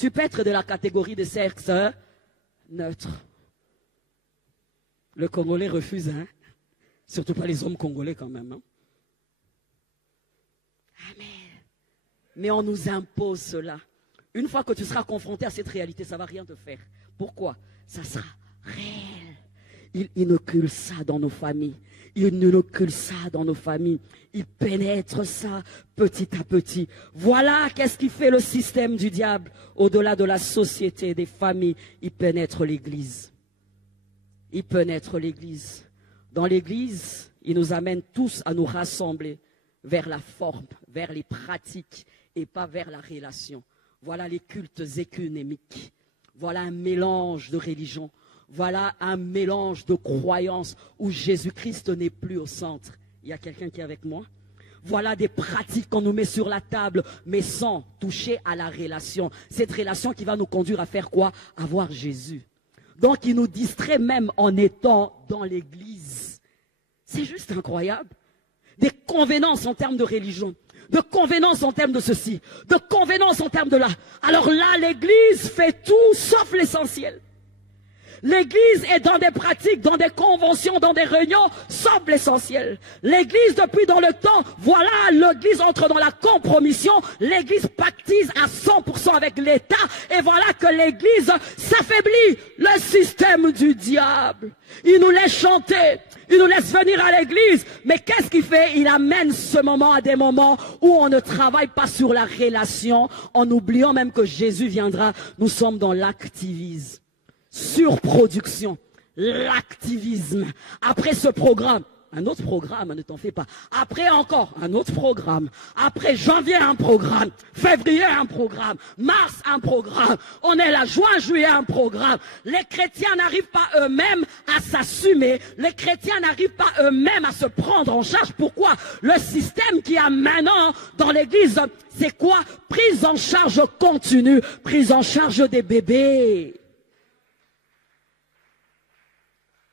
Tu peux être de la catégorie des sexes neutres. Le Congolais refuse, hein? Surtout pas les hommes congolais quand même. Hein? Amen. Mais on nous impose cela. Une fois que tu seras confronté à cette réalité, ça ne va rien te faire. Pourquoi? Ça sera réel. Il inocule ça dans nos familles. Il inocule ça dans nos familles. Il pénètre ça petit à petit. Voilà qu'est-ce qui fait le système du diable. Au-delà de la société, des familles, il pénètre l'Église. Il pénètre l'Église. Dans l'Église, il nous amène tous à nous rassembler vers la forme, vers les pratiques et pas vers la relation. Voilà les cultes écuméniques. Voilà un mélange de religions. Voilà un mélange de croyances où Jésus-Christ n'est plus au centre. Il y a quelqu'un qui est avec moi? Voilà des pratiques qu'on nous met sur la table, mais sans toucher à la relation. Cette relation qui va nous conduire à faire quoi? À voir Jésus. Donc il nous distrait même en étant dans l'église. C'est juste incroyable. Des convenances en termes de religion. De convenances en termes de ceci. De convenances en termes de là. Alors là, l'église fait tout sauf l'essentiel. L'église est dans des pratiques, dans des conventions, dans des réunions, sauf l'essentiel. L'église, depuis dans le temps, voilà, l'église entre dans la compromission, l'église pactise à 100% avec l'État, et voilà que l'église s'affaiblit. Le système du diable. Il nous laisse chanter, il nous laisse venir à l'église, mais qu'est-ce qu'il fait? Il amène ce moment à des moments où on ne travaille pas sur la relation, en oubliant même que Jésus viendra. Nous sommes dans l'activisme. Surproduction, l'activisme. Après ce programme, un autre programme, ne t'en fais pas. Après encore, un autre programme. Après janvier, un programme. Février, un programme. Mars, un programme. On est là, juin, juillet, un programme. Les chrétiens n'arrivent pas eux-mêmes à s'assumer. Les chrétiens n'arrivent pas eux-mêmes à se prendre en charge. Pourquoi? Le système qui a maintenant dans l'église, c'est quoi? Prise en charge continue. Prise en charge des bébés.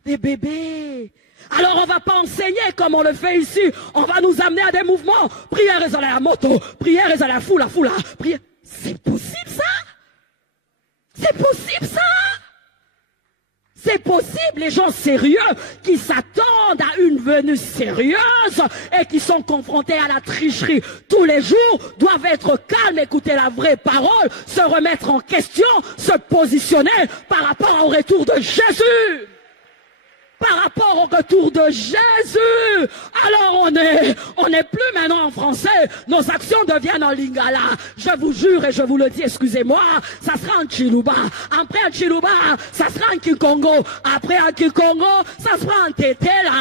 Des bébés. Alors on ne va pas enseigner comme on le fait ici. On va nous amener à des mouvements. Prière et à la moto. Prière et à la foula. Prière. C'est possible ça? C'est possible ça? C'est possible, les gens sérieux qui s'attendent à une venue sérieuse et qui sont confrontés à la tricherie tous les jours doivent être calmes, écouter la vraie parole, se remettre en question, se positionner par rapport au retour de Jésus. Par rapport au retour de Jésus. Alors on n'est plus maintenant en français. Nos actions deviennent en lingala. Je vous jure et je vous le dis, excusez-moi, ça sera en Chiluba. Après en Chiluba, ça sera en Kikongo. Après en Kikongo, ça sera en Tetela.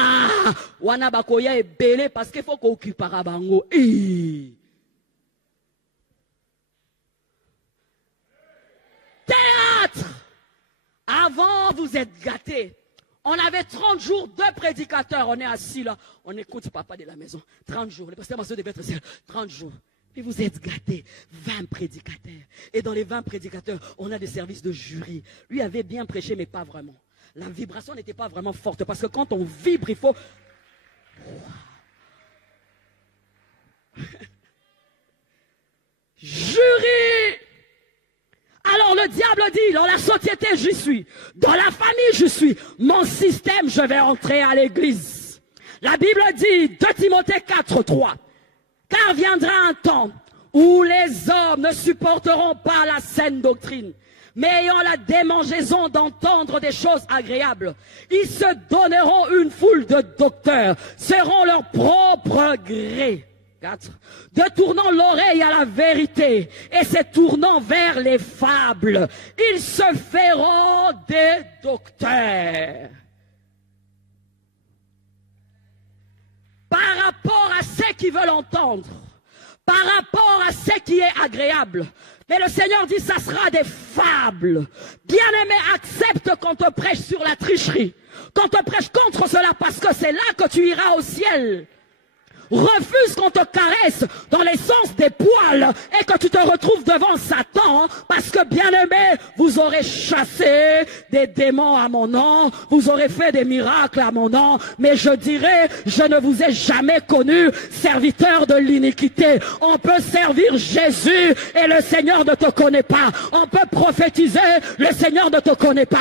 Wana bakoya est belé parce qu'il faut qu'on occupe Parabango. Théâtre. Avant, vous êtes gâtés. On avait 30 jours, 2 prédicateurs. On est assis là. On écoute papa de la maison. 30 jours. Le pasteur Massot devait être ici. 30 jours. Puis vous êtes gâtés. 20 prédicateurs. Et dans les 20 prédicateurs, on a des services de jury. Lui avait bien prêché, mais pas vraiment. La vibration n'était pas vraiment forte. Parce que quand on vibre, il faut... Jury! Alors le diable dit, dans la société j'y suis, dans la famille j'y suis, mon système je vais entrer à l'église. La Bible dit, 2 Timothée 4:3, car viendra un temps où les hommes ne supporteront pas la saine doctrine, mais ayant la démangeaison d'entendre des choses agréables, ils se donneront une foule de docteurs, seront leur propre gré. 4. Détournant l'oreille à la vérité et se tournant vers les fables, ils se feront des docteurs. Par rapport à ce qu'ils veulent entendre, par rapport à ce qui est agréable. Mais le Seigneur dit, ça sera des fables. Bien-aimé, accepte qu'on te prêche sur la tricherie, qu'on te prêche contre cela, parce que c'est là que tu iras au ciel. refuse qu'on te caresse dans les sens des poils et que tu te retrouves devant Satan, parce que bien aimé, vous aurez chassé des démons à mon nom, vous aurez fait des miracles à mon nom, mais je dirais, je ne vous ai jamais connu serviteur de l'iniquité. On peut servir Jésus et le Seigneur ne te connaît pas. On peut prophétiser, le Seigneur ne te connaît pas.